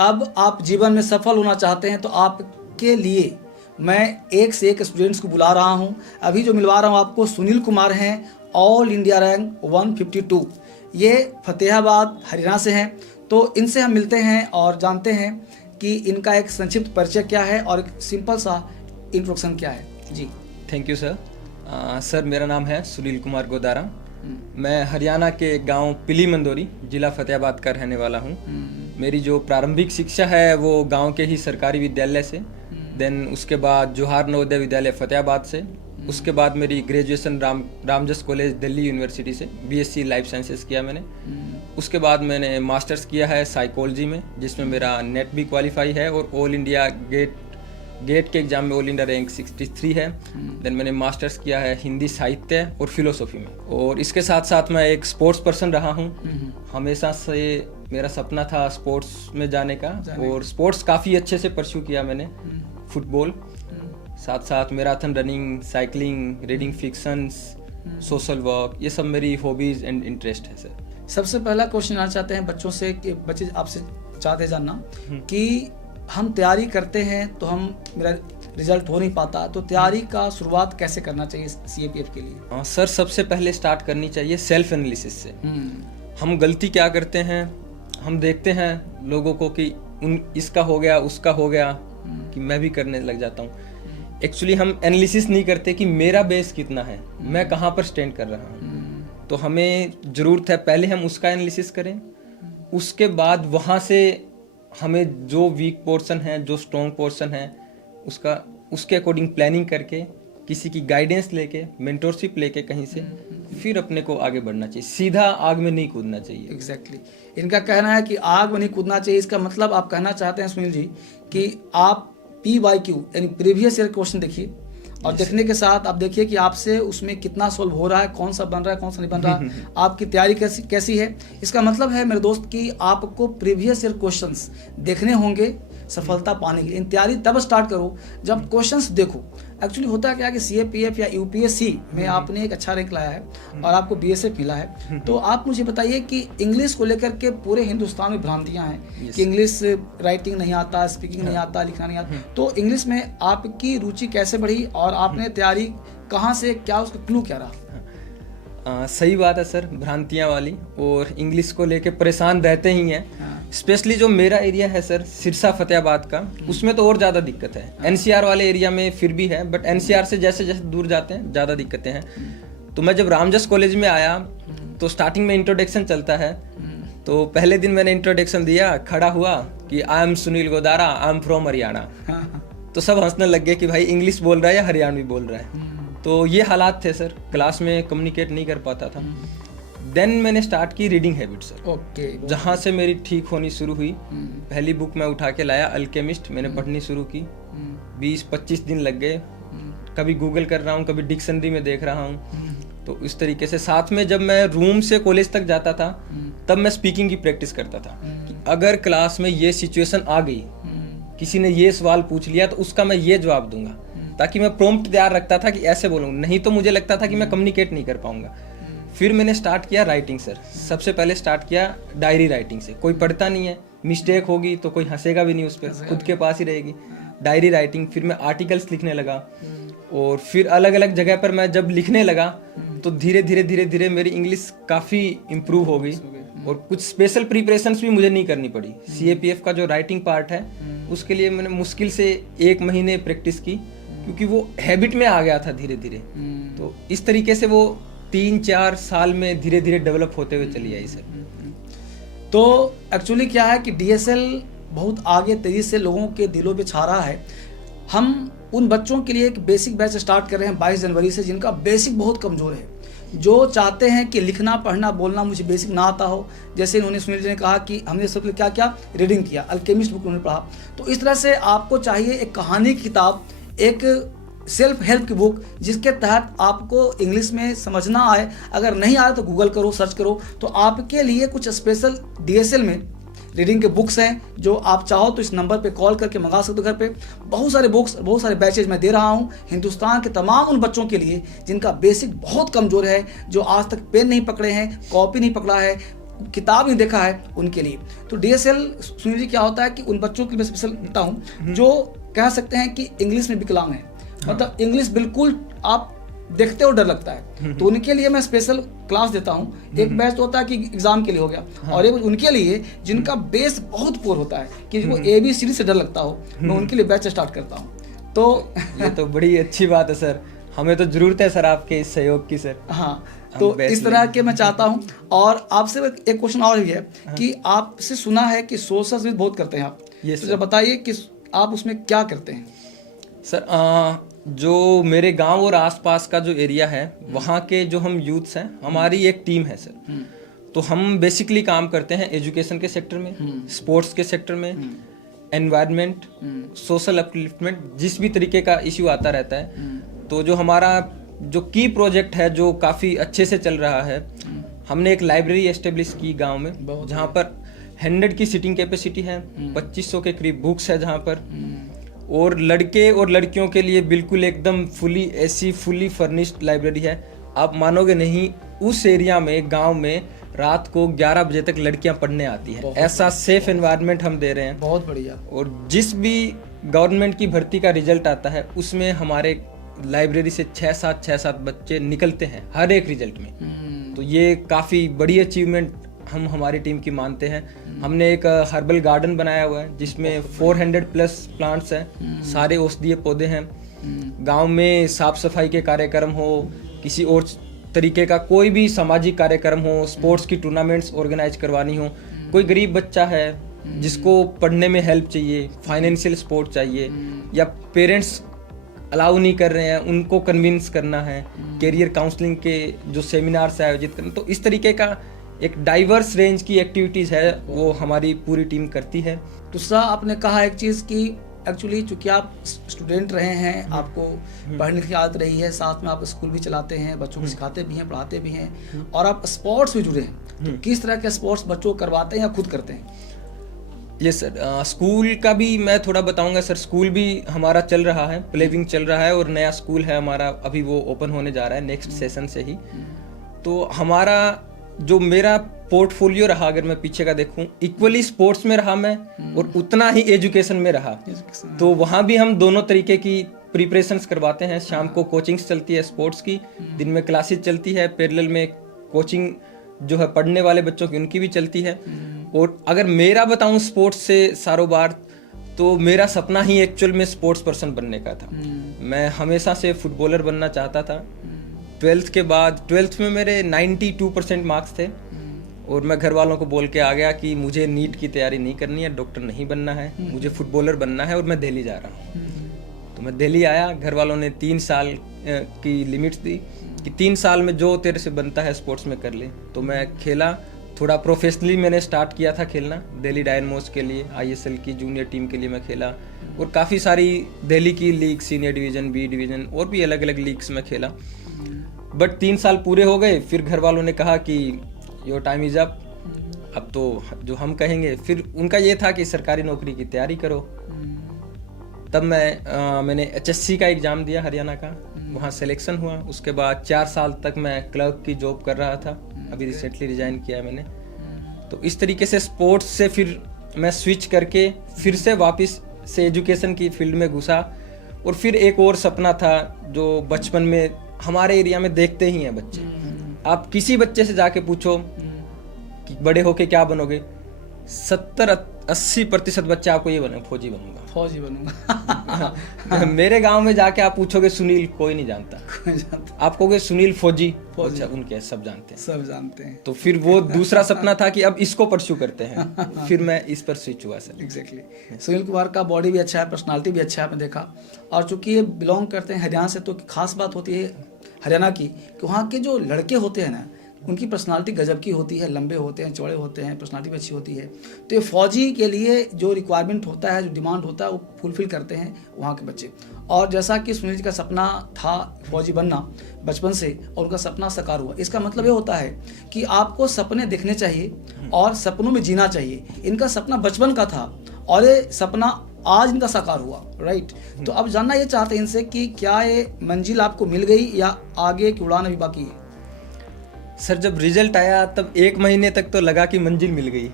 अब आप जीवन में सफल होना चाहते हैं तो आपके लिए मैं एक से एक स्टूडेंट्स को बुला रहा हूं। अभी जो मिलवा रहा हूं आपको सुनील कुमार हैं, ऑल इंडिया रैंक 152, ये फतेहाबाद हरियाणा से हैं। तो इनसे हम मिलते हैं और जानते हैं कि इनका एक संक्षिप्त परिचय क्या है और एक सिंपल सा इंट्रोडक्शन क्या है। जी थैंक यू सर। सर मेरा नाम है सुनील कुमार गोदारा। मैं हरियाणा के गांव पिली मंदोरी, जिला फतेहाबाद का रहने वाला हूं। मेरी जो प्रारंभिक शिक्षा है वो गांव के ही सरकारी विद्यालय से, देन उसके बाद जोहार नवोदय विद्यालय फतेहाबाद से, उसके बाद मेरी graduation Ramjas college Delhi university से बीएससी लाइफ साइंसेस किया मैंने। उसके बाद मैंने मास्टर्स किया है साइकोलॉजी में, जिसमें मेरा नेट भी क्वालिफाई है और ऑल इंडिया गेट के एग्जाम में ऑल इंडिया रैंक 63 है। देन मैंने मास्टर्स किया है हिंदी साहित्य और फिलोसॉफी में। और इसके साथ साथ मैं एक स्पोर्ट्स पर्सन रहा हूँ। हमेशा से मेरा सपना था स्पोर्ट्स में जाने का और स्पोर्ट्स काफ़ी अच्छे से परस्यू किया मैंने। फुटबॉल, साथ साथ marathon running, cycling, reading fictions, social work, ये सब मेरी हॉबीज एंड इंटरेस्ट है सर। सबसे पहला क्वेश्चन आना चाहते हैं बच्चों से कि बच्चे आपसे चाहते जानना कि हम तैयारी करते हैं तो मेरा रिजल्ट हो नहीं पाता, तो तैयारी का शुरुआत कैसे करना चाहिए सीएपीएफ के लिए? सर सबसे पहले स्टार्ट करनी चाहिए सेल्फ एनालिसिस से। हम गलती क्या करते हैं, हम देखते हैं लोगों को कि इसका हो गया उसका हो गया, कि मैं भी करने लग जाता हूँ। एक्चुअली हम एनालिसिस नहीं करते कि मेरा बेस कितना है, मैं कहाँ पर स्टैंड कर रहा हूँ। तो हमें ज़रूरत है पहले हम उसका एनालिसिस करें, उसके बाद वहाँ से हमें जो वीक पोर्शन है, जो स्ट्रॉन्ग पोर्शन है, उसके अकॉर्डिंग प्लानिंग करके, किसी की गाइडेंस लेके, मेंटोरशिप लेके कहीं से, फिर अपने को आगे बढ़ना चाहिए। सीधा आग में नहीं कूदना चाहिए। एग्जैक्टली इनका कहना है कि आग में नहीं कूदना चाहिए। इसका मतलब आप कहना चाहते हैं सुनील जी कि आप PYQ यानी प्रीवियस ईयर क्वेश्चन देखिए और देखने के साथ आप देखिए कि आपसे उसमें कितना सोल्व हो रहा है, कौन सा बन रहा है, कौन सा नहीं बन रहा, आपकी तैयारी कैसी है। इसका मतलब है मेरे दोस्त कि आपको प्रीवियस ईयर क्वेश्चंस देखने होंगे सफलता पाने के लिए। इन तैयारी तब स्टार्ट करो जब क्वेश्चंस देखो। एक्चुअली होता क्या है कि सीएपीएफ या यूपीएससी में आपने एक अच्छा रैंक लाया है और आपको बीएसएफ मिला है, तो आप मुझे बताइए कि इंग्लिश को लेकर के पूरे हिंदुस्तान में भ्रांतियां हैं कि इंग्लिश राइटिंग नहीं आता, स्पीकिंग नहीं आता, लिखना नहीं आता। तो इंग्लिश में आपकी रुचि कैसे बढ़ी और आपने तैयारी कहाँ से, क्या उसका क्लू क्या रहा? सही बात है सर, भ्रांतियाँ वाली, और इंग्लिश को लेके परेशान रहते ही हैं। स्पेशली जो मेरा एरिया है सर सिरसा फतेहाबाद का, उसमें तो और ज़्यादा दिक्कत है। एनसीआर वाले एरिया में फिर भी है, बट एनसीआर से जैसे जैसे दूर जाते हैं ज़्यादा दिक्कतें हैं। तो मैं जब रामजस कॉलेज में आया तो स्टार्टिंग में इंट्रोडक्शन चलता है। तो पहले दिन मैंने इंट्रोडक्शन दिया, खड़ा हुआ कि I am Sunil Godara, I am from Haryana. तो सब हंसने लग गए कि भाई इंग्लिश बोल रहा है या हरियाणवी बोल रहा है। तो ये हालात थे सर, क्लास में कम्युनिकेट नहीं कर पाता था। देन मैंने स्टार्ट की रीडिंग हैबिट सर। ओके जहाँ से मेरी ठीक होनी शुरू हुई। पहली बुक मैं उठा के लाया अल्केमिस्ट, मैंने पढ़नी शुरू की। 20-25 दिन लग गए। कभी गूगल कर रहा हूँ, कभी डिक्शनरी में देख रहा हूँ। तो इस तरीके से साथ में जब मैं रूम से कॉलेज तक जाता था तब मैं स्पीकिंग की प्रैक्टिस करता था कि अगर क्लास में ये सिचुएशन आ गई, किसी ने ये सवाल पूछ लिया तो उसका मैं ये जवाब दूंगा, ताकि मैं प्रॉम्प्ट तैयार रखता था कि ऐसे बोलूँ, नहीं तो मुझे लगता था कि मैं कम्युनिकेट नहीं कर पाऊंगा। फिर मैंने स्टार्ट किया राइटिंग सर। सबसे पहले स्टार्ट किया डायरी राइटिंग से। कोई पढ़ता नहीं है, मिस्टेक होगी तो कोई हंसेगा भी नहीं उस पर, खुद के पास ही रहेगी। डायरी राइटिंग, फिर मैं आर्टिकल्स लिखने लगा और फिर अलग अलग जगह पर मैं जब लिखने लगा तो धीरे धीरे मेरी इंग्लिश काफ़ी इम्प्रूव हो गई और कुछ स्पेशल प्रिपरेशंस भी मुझे नहीं करनी पड़ी। सीएपीएफ का जो राइटिंग पार्ट है उसके लिए मैंने मुश्किल से 1 महीने प्रैक्टिस की, क्योंकि वो हैबिट में आ गया था धीरे धीरे। तो इस तरीके से वो 3-4 साल में धीरे धीरे डेवलप होते हुए चली आई सर। तो एक्चुअली क्या है कि डीएसएल बहुत आगे तेजी से लोगों के दिलों पे छा रहा है। हम उन बच्चों के लिए एक बेसिक बैच स्टार्ट कर रहे हैं 22 जनवरी से, जिनका बेसिक बहुत कमज़ोर है, जो चाहते हैं कि लिखना पढ़ना बोलना मुझे बेसिक ना आता हो। जैसे इन्होंने सुनील जी ने कहा कि हमने सब क्या क्या रीडिंग किया, अल्केमिस्ट बुक उन्होंने पढ़ा। तो इस तरह से आपको चाहिए एक कहानी की किताब, एक सेल्फ हेल्प की बुक, जिसके तहत आपको इंग्लिश में समझना आए। अगर नहीं आए तो गूगल करो, सर्च करो। तो आपके लिए कुछ स्पेशल डीएसएल में रीडिंग के बुक्स हैं, जो आप चाहो तो इस नंबर पे कॉल करके मंगा सकते हो घर पे। बहुत सारे बुक्स, बहुत सारे बैचेज मैं दे रहा हूँ हिंदुस्तान के तमाम उन बच्चों के लिए जिनका बेसिक बहुत कमज़ोर है, जो आज तक पेन नहीं पकड़े हैं, कॉपी नहीं पकड़ा है, किताब नहीं देखा है उनके लिए। तो DSL सुनील जी क्या होता है कि उन बच्चों के लिए स्पेशल देता हूँ जो कह सकते हैं कि इंग्लिश में विकलांग है, मतलब इंग्लिश बिल्कुल आप देखते हो डर लगता है, तो उनके लिए मैं स्पेशल क्लास देता हूँ। एक बैच तो होता है कि एग्जाम के लिए हो गया, और एक उनके लिए जिनका बेस बहुत पुअर होता है कि वो ABCD से डर लगता हो, मैं उनके लिए बैच स्टार्ट करता हूँ। तो ये तो बड़ी अच्छी बात है सर, हमें तो जरूरत है सर आपके इस सहयोग की सर। हाँ, तो इस तरह के मैं चाहता हूँ। और आपसे एक क्वेश्चन और भी है कि आपसे सुना है कि सोशल सर्विस बहुत करते हैं आप, Yes, तो जरा बताइए कि आप उसमें क्या करते हैं। सर जो मेरे गांव और आसपास का जो एरिया है वहाँ के जो हम यूथ्स हैं, हमारी एक टीम है सर। तो हम बेसिकली काम करते हैं एजुकेशन के सेक्टर में, स्पोर्ट्स के सेक्टर में, एनवायरनमेंट, सोशल अपलिफ्टमेंट, जिस भी तरीके का इश्यू आता रहता है। तो जो हमारा जो की प्रोजेक्ट है जो काफ़ी अच्छे से चल रहा है, हमने एक लाइब्रेरी एस्टेब्लिश की गांव में, जहां पर 100 की सीटिंग कैपेसिटी है, 2500 के करीब बुक्स है जहां पर, और लड़के और लड़कियों के लिए बिल्कुल एकदम fully AC fully furnished library है। आप मानोगे नहीं, उस एरिया में गांव में रात को 11 बजे तक लड़कियां पढ़ने आती हैं। ऐसा सेफ एनवायरनमेंट हम दे रहे हैं। बहुत बढ़िया। और जिस भी गवर्नमेंट की भर्ती का रिजल्ट आता है उसमें हमारे लाइब्रेरी से 6-7 बच्चे निकलते हैं हर एक रिजल्ट में। तो ये काफ़ी बड़ी अचीवमेंट हम हमारी टीम की मानते हैं। हमने एक हर्बल गार्डन बनाया हुआ है जिसमें 400+ प्लांट्स हैं, सारे औषधीय पौधे हैं। गांव में साफ सफाई के कार्यक्रम हो, किसी और तरीके का कोई भी सामाजिक कार्यक्रम हो, स्पोर्ट्स की टूर्नामेंट्स ऑर्गेनाइज करवानी हो, कोई गरीब बच्चा है जिसको पढ़ने में हेल्प चाहिए, फाइनेंशियल सपोर्ट चाहिए, या पेरेंट्स अलाउ नहीं कर रहे हैं, उनको कन्विंस करना है, कैरियर काउंसलिंग के जो सेमिनार्स आयोजित करना, तो इस तरीके का एक डाइवर्स रेंज की एक्टिविटीज़ है वो हमारी पूरी टीम करती है। दूसरा आपने कहा एक चीज़ कि एक्चुअली चूंकि आप स्टूडेंट रहे हैं, आपको पढ़ने लिखने की आदत रही है, साथ में आप स्कूल भी चलाते हैं, बच्चों को सिखाते भी हैं, पढ़ाते भी हैं, और आप स्पोर्ट्स भी जुड़े हैं, तो किस तरह के स्पोर्ट्स बच्चों को करवाते हैं या खुद करते हैं? ये सर स्कूल का भी मैं थोड़ा बताऊंगा सर। स्कूल भी हमारा चल रहा है, प्लेविंग चल रहा है, और नया स्कूल है हमारा, अभी वो ओपन होने जा रहा है नेक्स्ट सेशन से ही। तो हमारा जो मेरा पोर्टफोलियो रहा, अगर मैं पीछे का देखूं, इक्वली स्पोर्ट्स में रहा मैं और उतना ही एजुकेशन में रहा। तो वहाँ भी हम दोनों तरीके की प्रिपरेशंस करवाते हैं। शाम को कोचिंग्स चलती है स्पोर्ट्स की, दिन में क्लासेस चलती है, पैरेलल में कोचिंग जो है पढ़ने वाले बच्चों की उनकी भी चलती है। और अगर मेरा बताऊं स्पोर्ट्स से सारोबार, तो मेरा सपना ही एक्चुअल में स्पोर्ट्स पर्सन बनने का था। मैं हमेशा से फुटबॉलर बनना चाहता था। 12th के बाद 12th में मेरे 92% मार्क्स थे, और मैं घर वालों को बोल के आ गया कि मुझे नीट की तैयारी नहीं करनी है, डॉक्टर नहीं बनना है, मुझे फुटबॉलर बनना है, और मैं दिल्ली जा रहा हूँ। तो मैं दिल्ली आया, घर वालों ने 3 साल की लिमिट्स दी कि 3 साल में जो तेरे से बनता है स्पोर्ट्स में कर ले। तो मैं खेला, थोड़ा प्रोफेशनली मैंने स्टार्ट किया था खेलना। दिल्ली डायनामोस के लिए, ISL की जूनियर टीम के लिए मैं खेला, और काफ़ी सारी दिल्ली की league, senior division, B division, और भी अलग अलग लीग्स में खेला। बट 3 साल पूरे हो गए, फिर घर वालों ने कहा कि योर टाइम इज़ अप, अब तो जो हम कहेंगे। फिर उनका ये था कि सरकारी नौकरी की तैयारी करो। तब मैंने HSC का एग्ज़ाम दिया हरियाणा का, वहाँ सिलेक्शन हुआ। उसके बाद 4 साल तक मैं क्लर्क की जॉब कर रहा था, अभी रिसेंटली रिजाइन किया मैंने। तो इस तरीके से स्पोर्ट्स से फिर मैं स्विच करके फिर से वापस से एजुकेशन की फील्ड में घुसा। और फिर एक और सपना था जो बचपन में हमारे एरिया में देखते ही हैं बच्चे। आप किसी बच्चे से जाके पूछो कि बड़े होके क्या बनोगे, 70-80% बच्चे आपको ये बने, फौजी बनूंगा, फौजी बनूंगा। मेरे गांव में जाके आप पूछोगे सुनील, कोई नहीं जानता। आप कहोगे सुनील फौजी, अच्छा उनके सब जानते हैं, सब जानते हैं। तो फिर वो दूसरा सपना था कि अब इसको परस्यू करते हैं। फिर मैं इस पर स्विच हुआ सर। एग्जैक्टली। सुनील कुमार का बॉडी भी अच्छा है, पर्सनालिटी भी अच्छा है, आपने देखा। और चूंकि ये बिलोंग करते हैं हरियाणा से, तो खास बात होती है हरियाणा की कि वहाँ के जो लड़के होते हैं ना, उनकी पर्सनालिटी गजब की होती है, लंबे होते हैं, चौड़े होते हैं, पर्सनालिटी भी अच्छी होती है। तो ये फौजी के लिए जो रिक्वायरमेंट होता है, जो डिमांड होता है, वो फुलफिल करते हैं वहाँ के बच्चे। और जैसा कि सुनील जी का सपना था फौजी बनना बचपन से, और उनका सपना साकार हुआ, इसका मतलब ये होता है कि आपको सपने देखने चाहिए और सपनों में जीना चाहिए। इनका सपना बचपन का था और ये सपना आज इनका साकार हुआ, राइट। तो अब जानना ये चाहते हैं इनसे कि क्या ये मंजिल आपको मिल गई या आगे की उड़ान अभी बाकी है? सर जब रिजल्ट आया तब 1 महीने तक तो लगा कि मंजिल मिल गई,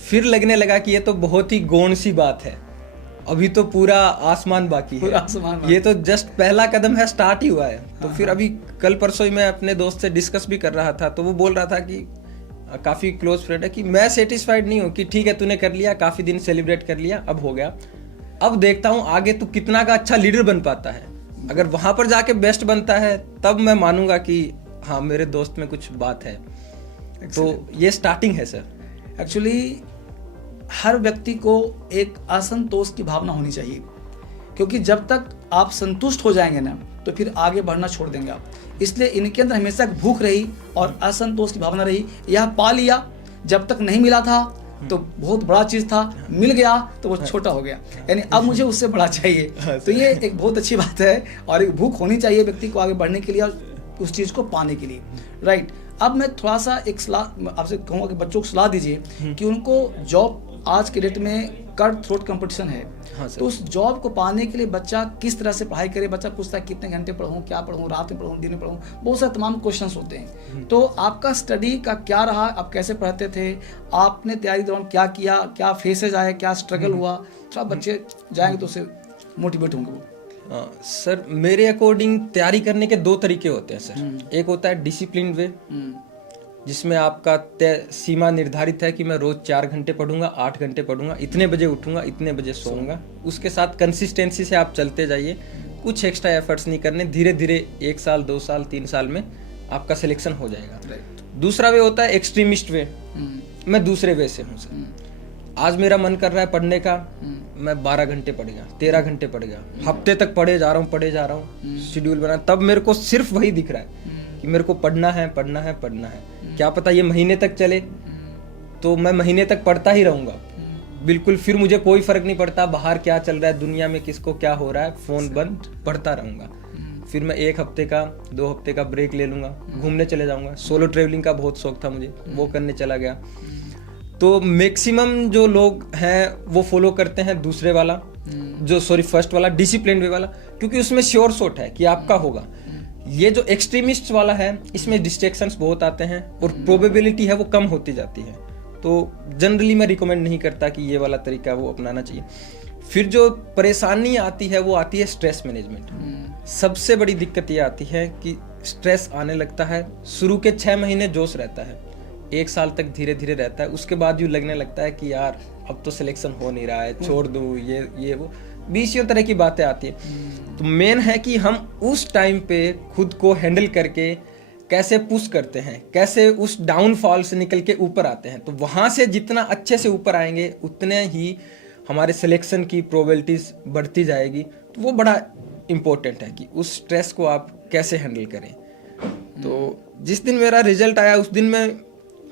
फिर लगने लगा कि ये तो बहुत ही गौण सी बात है, अभी तो पूरा आसमान बाकी है, पूरा आसमान बाकी। ये तो जस्ट पहला कदम है, स्टार्ट ही हुआ है। तो फिर अभी कल परसों ही मैं अपने दोस्त से डिस्कस भी कर रहा था, तो वो बोल रहा था कि काफ़ी क्लोज फ्रेंड है कि मैं सेटिस्फाइड नहीं हूँ कि ठीक है तूने कर लिया, काफ़ी दिन सेलिब्रेट कर लिया, अब हो गया, अब देखता हूँ आगे तू कितना का अच्छा लीडर बन पाता है। अगर वहाँ पर जाके बेस्ट बनता है तब मैं मानूंगा कि हाँ मेरे दोस्त में कुछ बात है। तो ये स्टार्टिंग है सर। एक्चुअली हर व्यक्ति को एक असंतोष की भावना होनी चाहिए, क्योंकि जब तक आप संतुष्ट हो जाएंगे ना तो फिर आगे बढ़ना छोड़ देंगे आप। इसलिए इनके अंदर हमेशा भूख रही और असंतोष की भावना रही। यह पा लिया, जब तक नहीं मिला था तो बहुत बड़ा चीज़ था, मिल गया तो वो छोटा हो गया, यानी अब मुझे उससे बड़ा चाहिए। तो ये एक बहुत अच्छी बात है, और एक भूख होनी चाहिए व्यक्ति को आगे बढ़ने के लिए और उस चीज़ को पाने के लिए, राइट। अब मैं थोड़ा सा एक सलाह आपसे कहूँगा कि बच्चों को सलाह दीजिए कि उनको जॉब आज के डेट में कट थ्रोट कंपटीशन है, हाँ सर। तो उस जॉब को पाने के लिए बच्चा किस तरह से पढ़ाई करे। बच्चा पूछता है कितने घंटे पढ़ूं, क्या पढ़ूं, रात में पढ़ूं, दिन में पढ़ूं, बहुत सारे तमाम क्वेश्चंस होते हैं। तो आपका स्टडी का क्या रहा, आप कैसे पढ़ते थे, आपने तैयारी दौरान क्या किया, क्या फेसेज आए, क्या स्ट्रगल हुआ, थोड़ा बच्चे जाएंगे तो उससे मोटिवेट होंगे वो। सर मेरे अकॉर्डिंग तैयारी करने के 2 तरीके होते हैं सर। एक होता है डिसिप्लिन वे, जिसमें आपका तय सीमा निर्धारित है कि मैं रोज 4 घंटे पढ़ूंगा, 8 घंटे पढ़ूंगा, इतने बजे उठूंगा, इतने बजे सोऊंगा। उसके साथ कंसिस्टेंसी से आप चलते जाइए, कुछ एक्स्ट्रा एफर्ट्स नहीं करने, धीरे धीरे 1 साल 2 साल 3 साल में आपका सिलेक्शन हो जाएगा। दूसरा वे होता है एक्सट्रीमिस्ट वे, मैं दूसरे वे से हूँ सर। आज मेरा मन कर रहा है पढ़ने का, मैं 12 घंटे पढ़ गया, 13 घंटे पढ़ गया, हफ्ते तक पढ़े जा रहा हूँ, शेड्यूल बना, तब मेरे को सिर्फ वही दिख रहा है कि मेरे को पढ़ना है, पढ़ना है, पढ़ना है। क्या पता ये महीने तक चले तो मैं महीने तक पढ़ता ही रहूंगा, बिल्कुल, फिर मुझे कोई फर्क नहीं पड़ता बाहर क्या चल रहा है, दुनिया में किसको क्या हो रहा है, फोन बंद, पढ़ता रहूंगा। फिर मैं 1 हफ्ते का 2 हफ्ते का ब्रेक ले लूंगा, घूमने चले जाऊंगा। सोलो ट्रेवलिंग का बहुत शौक था मुझे, वो करने चला गया। तो मैक्सिमम जो लोग हैं वो फॉलो करते हैं दूसरे वाला, फर्स्ट वाला डिसिप्लिन वे वाला, क्योंकि उसमें श्योर शॉट है कि आपका होगा। ये जो एक्सट्रीमिस्ट वाला है इसमें डिस्ट्रैक्शंस बहुत आते हैं और प्रोबेबिलिटी है वो कम होती जाती है। तो जनरली मैं रिकमेंड नहीं करता कि ये वाला तरीका वो अपनाना चाहिए। फिर जो परेशानी आती है वो आती है स्ट्रेस मैनेजमेंट। सबसे बड़ी दिक्कत ये आती है कि स्ट्रेस आने लगता है, शुरू के 6 महीने जोश रहता है, 1 साल तक धीरे धीरे रहता है, उसके बाद यूँ लगने लगता है कि यार अब तो सिलेक्शन हो नहीं रहा है, छोड़ दूँ, ये वो 20 तरह की बातें आती है। तो मेन है कि हम उस टाइम पे खुद को हैंडल करके कैसे पुश करते हैं, कैसे उस डाउनफॉल से निकल के ऊपर आते हैं। तो वहाँ से जितना अच्छे से ऊपर आएंगे उतने ही हमारे सिलेक्शन की प्रोबेबिलिटीज बढ़ती जाएगी। तो वो बड़ा इम्पोर्टेंट है कि उस स्ट्रेस को आप कैसे हैंडल करें। तो जिस दिन मेरा रिजल्ट आया उस दिन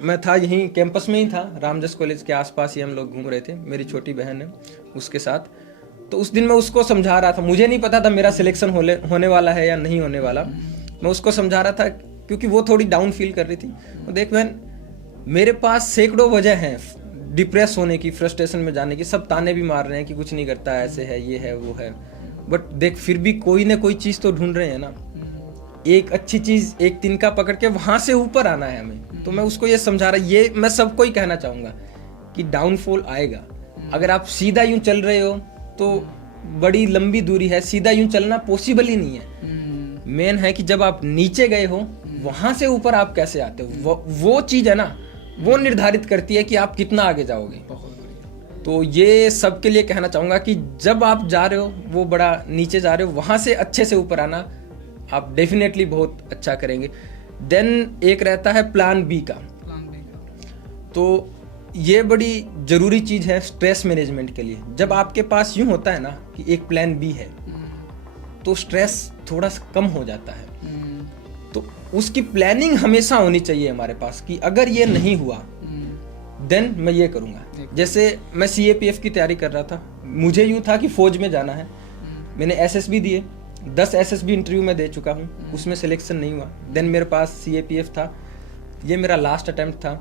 मैं था यहीं कैंपस में ही था, रामजस कॉलेज के आसपास ही हम लोग घूम रहे थे, मेरी छोटी बहन है उसके साथ। तो उस दिन मैं उसको समझा रहा था, मुझे नहीं पता था मेरा सिलेक्शन होने वाला है या नहीं होने वाला। मैं उसको समझा रहा था क्योंकि वो थोड़ी डाउन फील कर रही थी। तो देख बहन, मेरे पास सैकड़ों वजह हैं डिप्रेस होने की, फ्रस्ट्रेशन में जाने की, सब ताने भी मार रहे हैं कि कुछ नहीं करता, ऐसे है, ये है, वो है, बट देख फिर भी कोई ना कोई चीज़ तो ढूंढ रहे हैं ना, एक अच्छी चीज़, एक तिनका पकड़ के वहाँ से ऊपर आना है हमें। तो मैं उसको ये समझा रहा, ये मैं सबको ही कहना चाहूँगा कि डाउनफॉल आएगा। अगर आप सीधा यूँ चल रहे हो तो बड़ी लंबी दूरी है, सीधा यूँ चलना पॉसिबल ही नहीं है। मेन है कि जब आप नीचे गए हो वहाँ से ऊपर आप कैसे आते हो, वो चीज़ है ना, वो निर्धारित करती है कि आप कितना आगे जाओगे। तो ये सबके लिए कहना चाहूँगा कि जब आप जा रहे हो, वो बड़ा नीचे जा रहे हो, वहाँ से अच्छे से ऊपर आना, आप डेफिनेटली बहुत अच्छा करेंगे। देन एक रहता है प्लान बी का। तो ये बड़ी ज़रूरी चीज़ है स्ट्रेस मैनेजमेंट के लिए। जब आपके पास यूँ होता है ना कि एक प्लान बी है तो स्ट्रेस थोड़ा सा कम हो जाता है। तो उसकी प्लानिंग हमेशा होनी चाहिए हमारे पास कि अगर ये नहीं हुआ देन मैं ये करूँगा। जैसे मैं CAPF की तैयारी कर रहा था, मुझे यूँ था कि फ़ौज में जाना है, मैंने SSB दिए, 10 SSB इंटरव्यू में दे चुका हूँ, उसमें सिलेक्शन नहीं हुआ। देन मेरे पास CAPF था, ये मेरा लास्ट अटेम्प्ट था,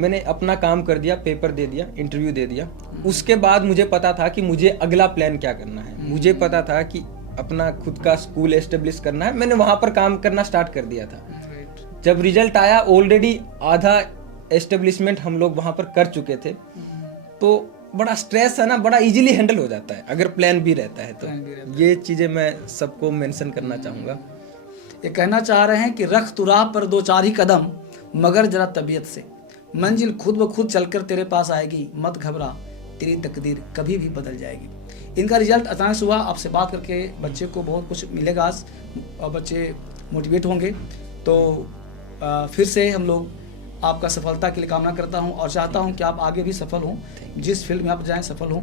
मैंने अपना काम कर दिया, पेपर दे दिया, इंटरव्यू दे दिया। उसके बाद मुझे पता था कि मुझे अगला प्लान क्या करना है, मुझे पता था कि अपना खुद का स्कूल एस्टेब्लिश करना है, मैंने वहाँ पर काम करना स्टार्ट कर दिया था। जब रिजल्ट आया ऑलरेडी आधा एस्टेब्लिशमेंट हम लोग वहाँ पर कर चुके थे, तो बड़ा स्ट्रेस है ना, बड़ा इजीली हैंडल हो जाता है अगर प्लान भी रहता है तो। ये चीज़ें मैं सबको मेंशन करना चाहूँगा। ये कहना चाह रहे हैं कि रख तू राह पर दो चार ही कदम, मगर जरा तबीयत से, मंजिल खुद ब खुद चलकर तेरे पास आएगी, मत घबरा तेरी तकदीर कभी भी बदल जाएगी। इनका रिजल्ट अचानक से हुआ, आपसे बात करके बच्चे को बहुत कुछ मिलेगा आज और बच्चे मोटिवेट होंगे। तो फिर से हम लोग आपका सफलता के लिए कामना करता हूं और चाहता हूं कि आप आगे भी सफल हों, जिस फील्ड में आप जाएं सफल हों।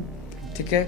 ठीक है।